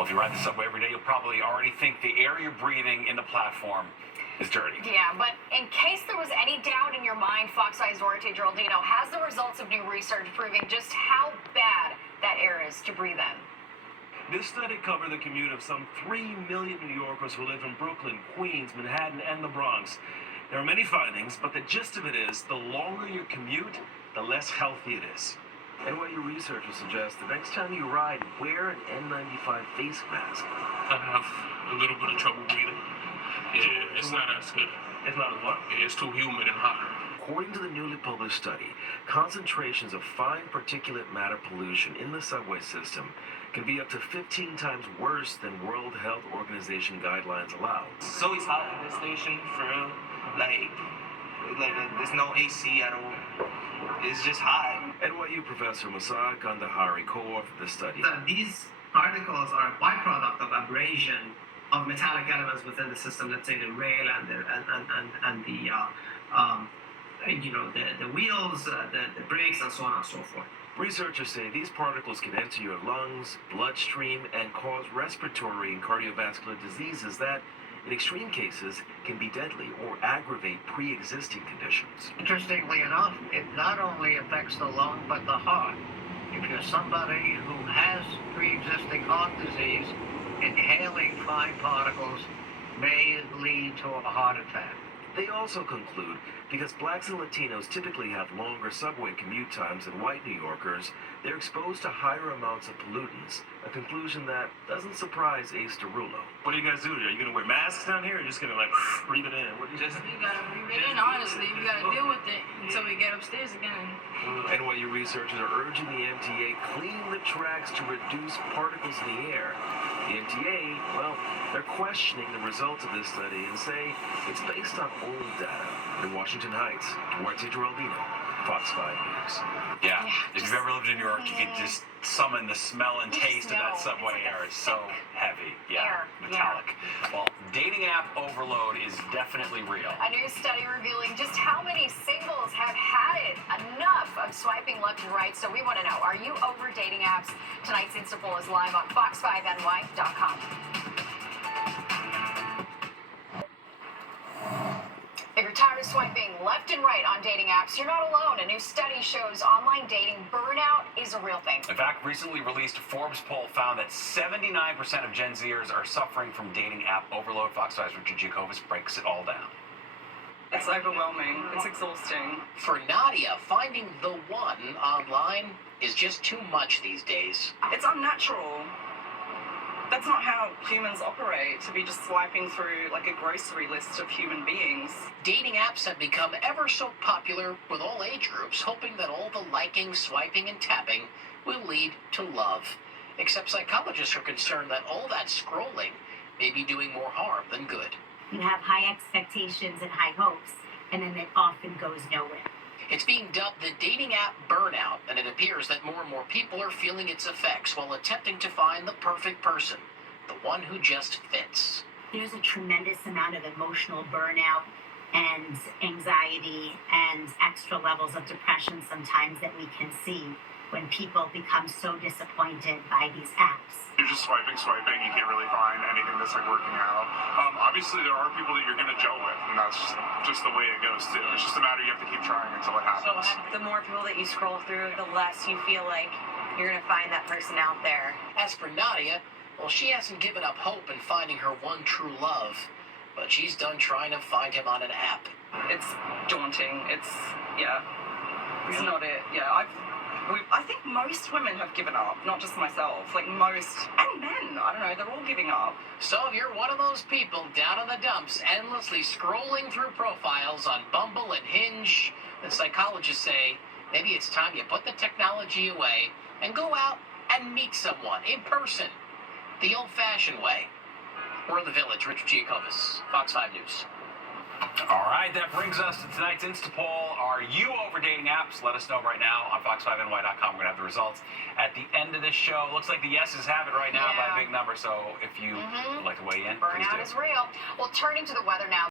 Well, if you ride the subway every day, you'll probably already think the air you're breathing in the platform is dirty. Yeah, but in case there was any doubt in your mind, Fox 5's Duarte Geraldino has the results of new research proving just how bad that air is to breathe in. This study covered the commute of some 3 million New Yorkers who live in Brooklyn, Queens, Manhattan, and the Bronx. There are many findings, but the gist of it is the longer your commute, the less healthy it is. NYU researchers suggest the next time you ride, wear an N95 face mask. I have a little bit of trouble breathing. Yeah, it's not as good. It's not as what? It's too humid and hot. According to the newly published study, concentrations of fine particulate matter pollution in the subway system can be up to 15 times worse than World Health Organization guidelines allow. It's always hot in this station, for real. Like there's no AC at all. It's just hot. NYU professor Masad Kandahari co-authored the study. These particles are a byproduct of abrasion of metallic elements within the system. Let's say the rail and the wheels, the brakes, and so on and so forth. Researchers say these particles can enter your lungs, bloodstream, and cause respiratory and cardiovascular diseases that, in extreme cases, can be deadly or aggravate pre-existing conditions. Interestingly enough, it not only affects the lung but the heart. If you're somebody who has pre-existing heart disease, inhaling fine particles may lead to a heart attack. They also conclude, because blacks and Latinos typically have longer subway commute times than white New Yorkers, they're exposed to higher amounts of pollutants, a conclusion that doesn't surprise Ace Derulo. What are you guys do? Are you going to wear masks down here, or are you just going to, breathe it in? We gotta breathe it in, honestly. We gotta deal with it until we get upstairs again. NYU researchers are urging the MTA clean the tracks to reduce particles in the air. The MTA, well, they're questioning the results of this study and say it's based on old data. In Washington Heights, Duarte Geraldino, Fox 5 News. Yeah, if you've ever lived in New York, you can just summon the smell and taste of that subway air. It's so heavy. Yeah, metallic. Well, dating app overload is definitely real. A new study revealing just how many singles have had it enough of swiping left and right. So we want to know, are you over dating apps? Tonight's Insta Poll is live on fox5ny.com. If you're tired of swiping left and right on dating apps, you're not alone. A new study shows online dating burnout is a real thing. In fact, recently released Forbes poll found that 79% of Gen Zers are suffering from dating app overload. Fox 5's Richard Jacobus breaks it all down. It's overwhelming. It's exhausting. For Nadia, finding the one online is just too much these days. It's unnatural. That's not how humans operate, to be just swiping through like a grocery list of human beings. Dating apps have become ever so popular with all age groups, hoping that all the liking, swiping, and tapping will lead to love. Except psychologists are concerned that all that scrolling may be doing more harm than good. You have high expectations and high hopes, and then it often goes nowhere. It's being dubbed the dating app burnout, and it appears that more and more people are feeling its effects while attempting to find the perfect person, the one who just fits. There's a tremendous amount of emotional burnout and anxiety and extra levels of depression sometimes that we can see when people become so disappointed by these apps. You're just swiping, you can't really find anything that's working out. Obviously there are people that you're gonna gel with, and that's just the way it goes too. It's just a matter you have to keep trying until it happens. The more people that you scroll through, the less you feel like you're gonna find that person out there. As for Nadia, well, she hasn't given up hope in finding her one true love, but she's done trying to find him on an app. It's daunting. It's not it. I think most women have given up, not just myself, most, and men, I don't know, they're all giving up. So if you're one of those people down in the dumps, endlessly scrolling through profiles on Bumble and Hinge, the psychologists say maybe it's time you put the technology away and go out and meet someone in person, the old-fashioned way. We're in the Village. Richard Jacobus, Fox 5 News. All right, that brings us to tonight's Insta Poll. Are you over dating apps? Let us know right now on fox5ny.com. We're going to have the results at the end of this show. Looks like the yeses have it right now by a big number, so if you would like to weigh in, please do. Burnout is real. Well, turning to the weather now.